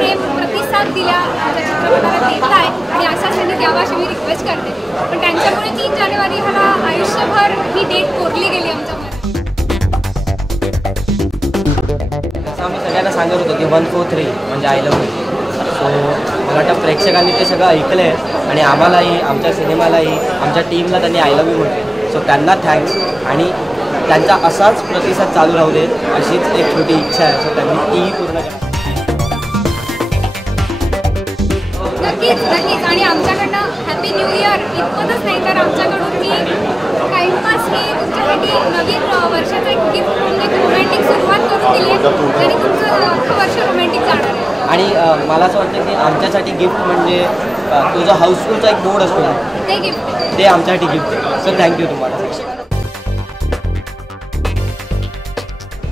प्रेम प्रतिसाद दिला आमच्या चित्रपटाला देत आहे आणि असाच त्यांनी द्यावा अशी मी रिक्वेस्ट करते. पण त्यांच्यामुळे 3 जानेवारी ह्याला आयुष्यभर ही डेट कोरली गेली आमच्या मनात. तसं आम्ही सगळ्यांना सांगत होतो की 143 म्हणजे आय लव्ह यू. सो मला वाटतं प्रेक्षकांनी ते सगळं ऐकलं आहे आणि आम्हालाही, आमच्या सिनेमालाही, आमच्या टीमला त्यांनी आय लव्ह यू म्हटले. सो त्यांना थँक्स आणि त्यांचा असाच प्रतिसाद चालू राहू दे अशीच एक छोटी इच्छा आहे. सो त्यांनी तीही पूर्ण करा. नक्कीच नक्कीच. आणि आमच्याकडनं हॅपी न्यू इयर इतकंच नाही तर आमच्याकडून मी टाईमपास ही तुमच्यासाठी नवीन वर्षाचा एक गिफ्ट म्हणून एक रोमॅन्टिक सुरुवात करून दिली आहे आणि तुमचं अख्खं वर्ष रोमॅन्टिक जाणार आहे. आणि मला असं वाटतं की आमच्यासाठी गिफ्ट म्हणजे तो जो हाऊसफुलचा एक बोर्ड असतो ते गिफ्ट, ते आमच्यासाठी गिफ्ट आहे. सो थँक्यू तुम्हाला.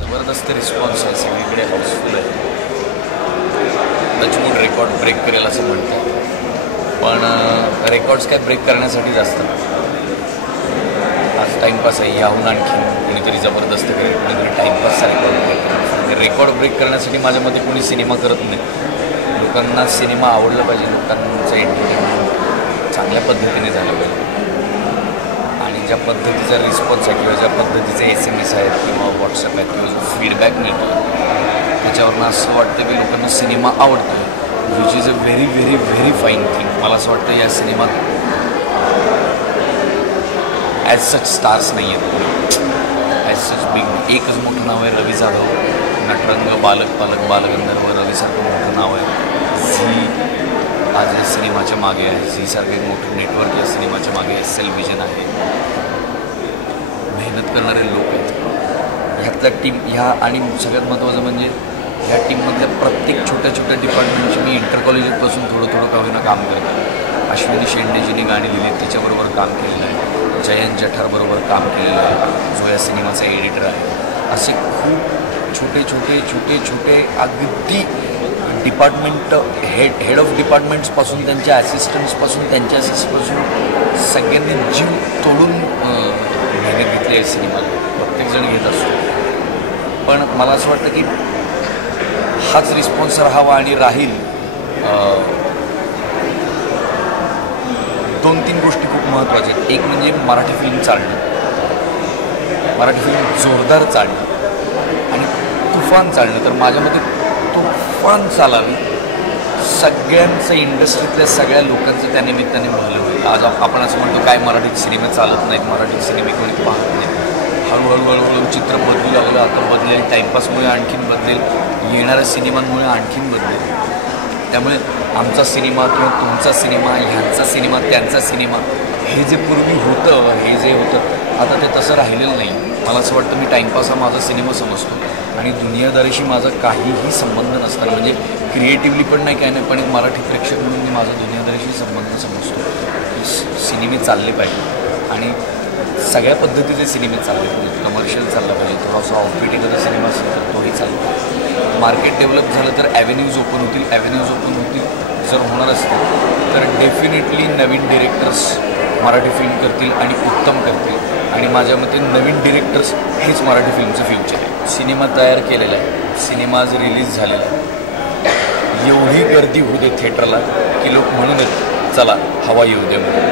जबरदस्त रिस्पॉन्स आहे, सगळीकडे हाऊसफुल आहे. टचवूड रेकॉर्ड ब्रेक करेल असं म्हणतात, पण रेकॉर्ड्स काय ब्रेक करण्यासाठीच असतात. आज टाईमपास आहे, याहून आणखी कुणीतरी जबरदस्त करेल, कुणीतरी टाईमपासचा रेकॉर्ड ब्रेक करेल. रेकॉर्ड ब्रेक करण्यासाठी माझ्या मते कोणी सिनेमा करत नाही. लोकांना सिनेमा आवडला पाहिजे, लोकांचं एंटरटेनमेंट चांगल्या पद्धतीने झालं पाहिजे आणि ज्या पद्धतीचा रिस्पॉन्स आहे किंवा ज्या पद्धतीचे SMS आहेत किंवा व्हॉट्सअप आहेत किंवा जो फीडबॅक मिळतो त्याच्यावरनं असं वाटतं की लोकांना सिनेमा आवडतो, which is a very very very fine thing. मला असं वाटतं या सिनेमात ॲज सच स्टार्स नाही आहेत, ॲज सच बिग एकच मोठं नाव आहे रवी जाधव. नटरंग, बालक, पालक, बालगंधर्व, रवीसारखं मोठं नाव आहे. झी आज या सिनेमाच्या मागे आहे. झीसारखं एक मोठं नेटवर्क या सिनेमाच्या मागे आहे. सेल विजन आहे, मेहनत करणारे लोक आहेत ह्यातल्या टीम ह्या. आणि सगळ्यात महत्त्वाचं म्हणजे ह्या टीममधल्या प्रत्येक छोट्या छोट्या डिपार्टमेंटची मी इंटर कॉलेजपासून थोडं थोडं का होईना काम करतो. अश्विनी शेंडेजीने गाणी लिहिली, तिच्याबरोबर काम केलेलं आहे. जयंत जठारबरोबर काम केलेलं आहे, जो या सिनेमाचा एडिटर आहे. असे खूप छोटे छोटे छोटे छोटे अगदी डिपार्टमेंट हेड ऑफ डिपार्टमेंट्सपासून त्यांच्या ॲसिस्टंट्सपासून त्यांच्या असिस्टंट्सपासून सगळ्यांनी जीव तोडून मेहनत घेतली आहे सिनेमाला. प्रत्येकजण घेत असतो, पण मला असं वाटतं की हाच रिस्पॉन्स राहावा आणि राहील. 2-3 गोष्टी खूप महत्त्वाच्या आहेत. एक म्हणजे मराठी फिल्म चालणं, मराठी फिल्म जोरदार चालणं आणि तुफान चालणं. तर माझ्या मते तुफान चालावी, सगळ्यांचं इंडस्ट्रीतल्या सगळ्या लोकांचं त्या निमित्ताने भलं होईल. आज आपण असं म्हणतो काय मराठीत सिनेमे चालत नाहीत, मराठीत सिनेमे कोणी पाहत नाही. हळूहळू चित्र बदलू लागलं, आता बदलेल, टाईमपासमुळे आणखीन बदलेल, येणाऱ्या सिनेमांमुळे आणखीन बदलेल. त्यामुळे आमचा सिनेमा किंवा तुमचा सिनेमा, ह्यांचा सिनेमा, त्यांचा सिनेमा, हे जे पूर्वी होतं, हे जे होतं आता ते तसं राहिलेलं नाही. मला असं वाटतं मी टाईमपास हा माझा सिनेमा समजतो आणि दुनियादारीशी माझा काहीही संबंध नसताना, म्हणजे क्रिएटिव्हली पण नाही, काय नाही, पण एक मराठी प्रेक्षक म्हणून मी माझा दुनियादारीशी संबंध समजतो. सिनेमे चालले पाहिजे आणि सगळ्या पद्धतीचे सिनेमे चालले पाहिजे. कमर्शियल चालला पाहिजे, थोडासा ऑफबीट एखादा सिनेमा असेल तर तोही चालला. मार्केट डेव्हलप झालं तर ॲव्हेन्यूज ओपन होतील, ॲव्हेन्यूज ओपन होतील. जर होणार असतील तर डेफिनेटली नवीन डिरेक्टर्स मराठी फिल्म करतील आणि उत्तम करतील आणि माझ्या मते नवीन डिरेक्टर्स हेच मराठी फिल्मचं फ्युचर आहे. सिनेमा तयार केलेला आहे, सिनेमा आज रिलीज झालेला आहे. एवढी गर्दी होऊ दे थिएटरला की लोक म्हणून चला हवा येऊ दे म्हणून.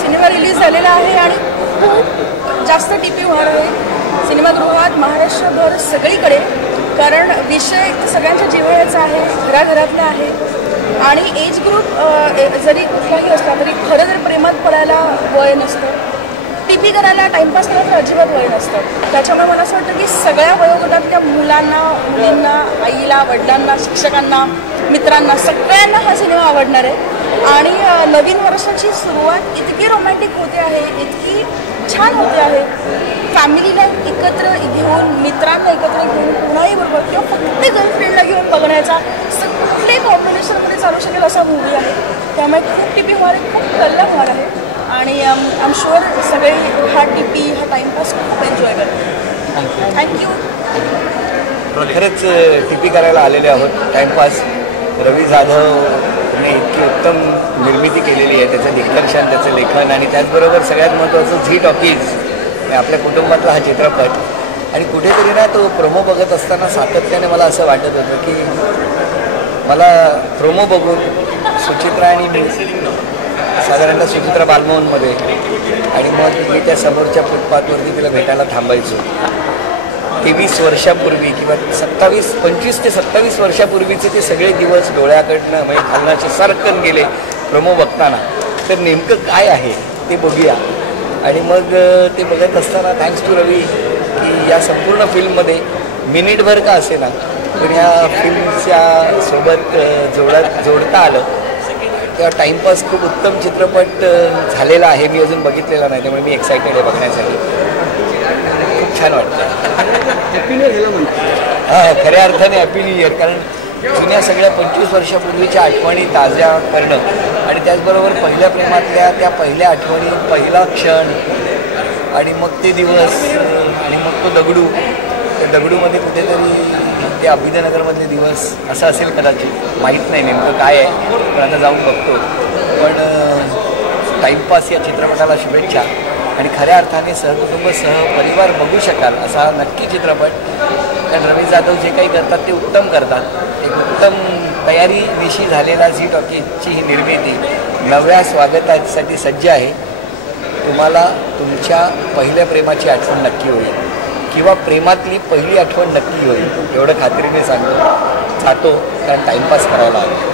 सिनेमा रिलीज झालेला आहे आणि खूप जास्त टीपी होणार आहे सिनेमागृहात महाराष्ट्रभर सगळीकडे, कारण विषय सगळ्यांच्या जिव्हाळ्याचा आहे, घराघरातला आहे आणि एज ग्रुप जरी कुठलाही असला तरी खरं जर प्रेमात पडायला वय नसतं, टीपी करायला, टाईमपास करायला तर अजिबात वय नसतं. त्याच्यामुळे मला असं वाटतं की सगळ्या वयोगटातल्या मुलांना, मुलींना, आईला, वडिलांना, शिक्षकांना, मित्रांना, सगळ्यांना हा सिनेमा आवडणार आहे. आणि नवीन वर्षाची सुरुवात इतकी रोमॅन्टिक होते आहे, इतकी छान होते आहे. फॅमिलीला एकत्र घेऊन, मित्रांना एकत्र घेऊन, कुणाही बरोबर किंवा फक्त गर्लफ्रेंडला घेऊन बघण्याचा सगळे कॉम्बिनेशनमध्ये चालू शकेल असा मूवी आहे. त्यामुळे खूप टीपी होणार आहे, खूप कल्ला होणार आहे आणि आय एम शुअर सगळे हा टीपी, हा टाईमपास खूप एन्जॉय करतात. थँक्यू. खरंच टीपी करायला आलेले आहोत. टाईमपास रवी जाधवने इतकी उत्तम निर्मिती केलेली आहे, त्याचं दिग्दर्शन, त्याचं लेखन आणि त्याचबरोबर सगळ्यात महत्त्वाचं झी टॉकीज आपल्या कुटुंबातला हा चित्रपट आणि कुठेतरी ना तो प्रोमो बघत असताना सातत्याने मला असं वाटत होतं की मला प्रोमो बघून सुचित्रा आणि मी साधारणतः सुचित्रा बालमोहनमध्ये आणि मग मी त्या समोरच्या फुटपाथवरती तिला भेटायला थांबायचो. 23 वर्षापूर्वी किंवा 25 ते 27 वर्षापूर्वीचे ते सगळे दिवस डोळ्याकडनं म्हणजे खालनाचे सरकन गेले प्रोमो बघताना. तर नेमकं काय आहे ते बघूया. आणि मग ते बघत असताना थँक्स टू रवी की या संपूर्ण फिल्ममध्ये मिनिटभर का असे ना पण या फिल्मच्या सोबत जोडता आलं तेव्हा टाईमपास खूप उत्तम चित्रपट झालेला आहे. मी अजून बघितलेला नाही त्यामुळे मी एक्सायटेड आहे बघण्यासाठी. खूप छान वाटतं. हां खऱ्या अर्थाने हॅपी न्यू इयर. कारण जुन्या सगळ्या 25 वर्षापूर्वीच्या आठवणी ताज्या करणं आणि त्याचबरोबर पहिल्या प्रेमातल्या त्या पहिल्या आठवणी पहिला क्षण आणि मग ते दिवस आणि मग तो दगडू त्या दगडूमध्ये कुठेतरी ते अभिनयनगरमधले दिवस असं असेल कदाचित माहीत नाही नेमकं काय आहे पण आता जाऊन बघतो. पण टाईमपास या चित्रपटाला शुभेच्छा आणि खऱ्या अर्थाने सहकुटुंब सहपरिवार बघू शकाल असा नक्की चित्रपट. कारण रवी जाधव जे काही करतात ते उत्तम करतात. एक उत्तम तयारी दिशी झालेला झी टॉकीजची ही निर्मिती नव्या स्वागतासाठी सज्ज आहे. तुम्हाला तुमच्या पहिल्या प्रेमाची आठवण नक्की होईल किंवा प्रेमातली पहिली आठवण नक्की होईल एवढं खात्रीने सांगतो. जातो कारण टाईमपास करायला आलो.